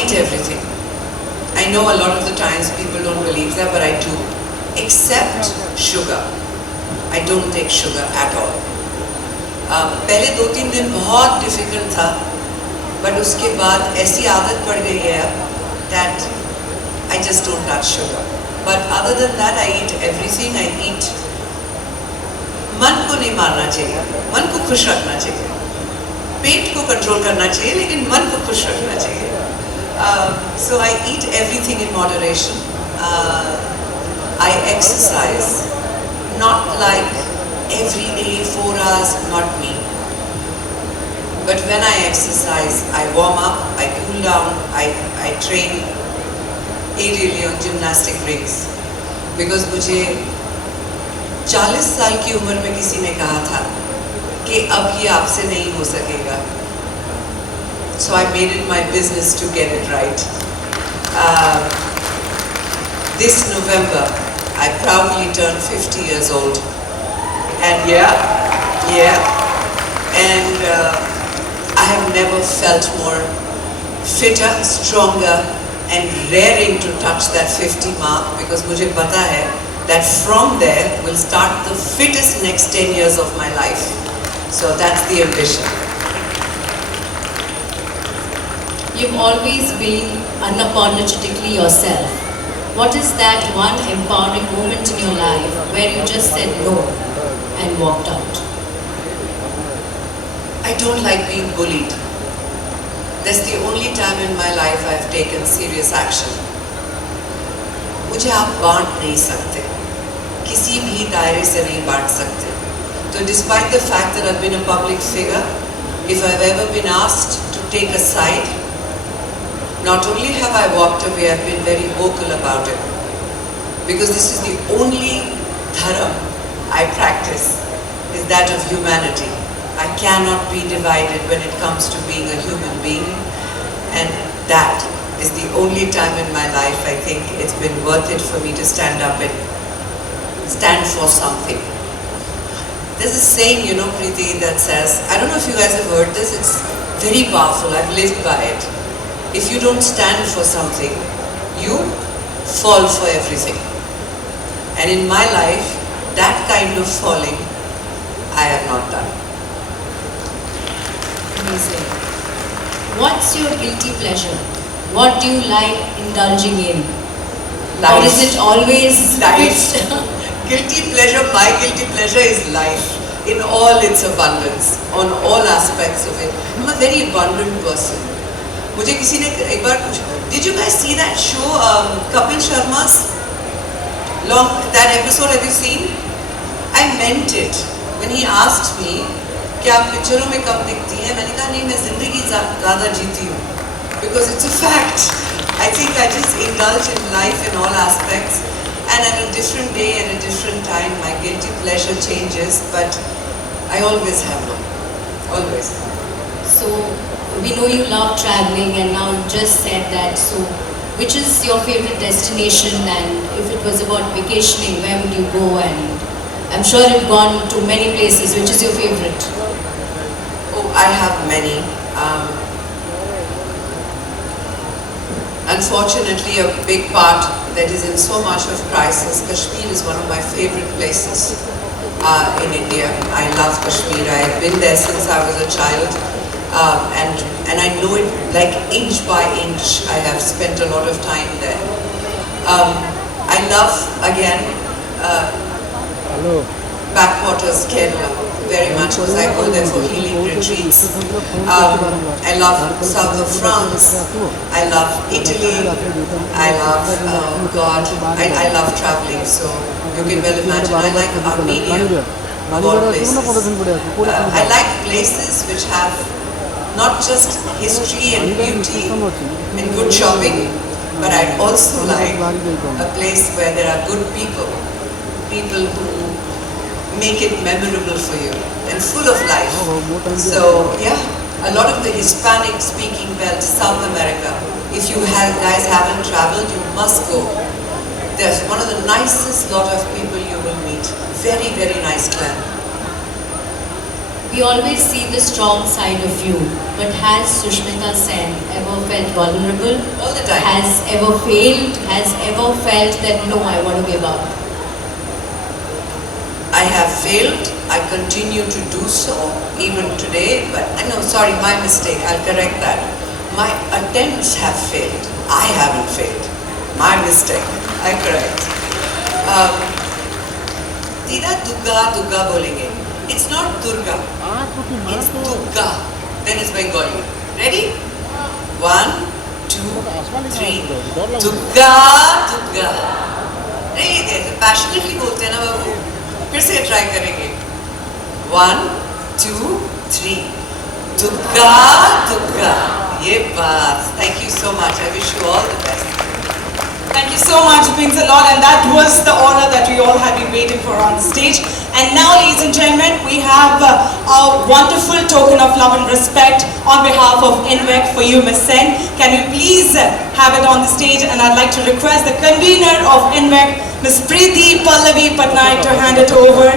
eat everything. I know a lot of the times people don't believe that, but I do. Except sugar. I don't take sugar at all. पहले 2-3 दिन बहुत difficult था, but उसके बाद ऐसी आदत पड़ गई है that I just don't touch sugar. But other than that, I eat everything. I eat. मन को नहीं मारना चाहिए, मन को खुश रखना चाहिए. पेट को कंट्रोल करना चाहिए, लेकिन मन को खुश रखना चाहिए. So I eat everything in moderation. I exercise, not like every day 4 hours, not me. But when I exercise, I warm up, I cool down, I train aerially on gymnastic rings. Because मुझे 40 साल की उम्र में किसी ने कहा था कि अब ये आपसे नहीं हो सकेगा. So I made it my business to get it right. This November, I proudly turned 50 years old. And and I have never felt more fitter, stronger, and raring to touch that 50 mark, because मुझे पता है that from there will start the fittest next 10 years of my life. So that's the ambition. You've always been unapologetically yourself. What is that one empowering moment in your life where you just said no and walked out? I don't like being bullied. That's the only time in my life I've taken serious action. मुझे आप बांट नहीं सकते, किसी भी दायरे से नहीं बांट सकते. So despite the fact that I've been a public figure, if I've ever been asked to take a side, not only have I walked away, I've been very vocal about it. Because this is the only dharam I practice, is that of humanity. I cannot be divided when it comes to being a human being. And that is the only time in my life I think it's been worth it for me to stand up and stand for something. There's a saying, you know, Preeti, that says, I don't know if you guys have heard this, it's very powerful, I've lived by it. If you don't stand for something, you fall for everything. And in my life, that kind of falling, I have not done. Amazing. What's your guilty pleasure? What do you like indulging in? Life. Or is it always life? Guilty pleasure, my guilty pleasure is life in all its abundance, on all aspects of it. I'm a very abundant person. मुझे किसी ने एक बार पूछा, did you guys see that show, Kapil Sharma's that episode, have you seen? I meant it when he asked me कि आप पिक्चरों में कब दिखती हैं, मैंने कहा नहीं, मैं जिंदगी ज़्यादा जीती हूँ, because it's a fact. I think I just indulge in life in all aspects, and at a different day, at a different time, my guilty pleasure changes, but I always have one, always. So we know you love traveling, and now you just said that. So which is your favorite destination, and if it was about vacationing, where would you go? And I'm sure you've gone to many places. Which is your favorite? Oh, I have many. Unfortunately, a big part that is in so much of crisis, Kashmir is one of my favorite places in India. I love Kashmir. I have been there since I was a child, and I know it like inch by inch. I have spent a lot of time there. I love, again, backwaters Kerala very much, because I go there for healing retreats. I love south of France. I love Italy. I love, God, I love traveling, so you can well imagine. I like Armenia, of all places. I like places which have not just history and beauty and good shopping, but I also like a place where there are good people, people who make it memorable for you and full of life. So yeah, a lot of the Hispanic speaking belt, South America, if you guys haven't traveled, you must go. There's one of the nicest lot of people you will meet. Very, very nice clan. we always see the strong side of you, but has Sushmita Sen ever felt vulnerable? All the time. Has ever failed? Has ever felt that no, I want to give up? I have failed. I continue to do so even today. But no, sorry, my mistake. I'll correct that. My attempts have failed. I haven't failed. My mistake. I correct. Tira Durga Durga bolenge. It's not Durga. It's Durga. Then it's Bengali. Ready? 1, 2, 3. Durga Durga. नहीं passionately बोलते हैं ना बाबू. फिर से try करेंगे. 1, 2, 3. Durga Durga. ये बात. Thank you so much. I wish you all the best. Thank you so much, it means a lot, and that was the honor that we all have been waiting for on stage. And now, ladies and gentlemen, we have a wonderful token of love and respect on behalf of INVEC for you, Ms. Sen. Can we please have it on the stage? And I'd like to request the convener of INVEC, Ms. Preeti Pallavi Patnaik, to hand it over.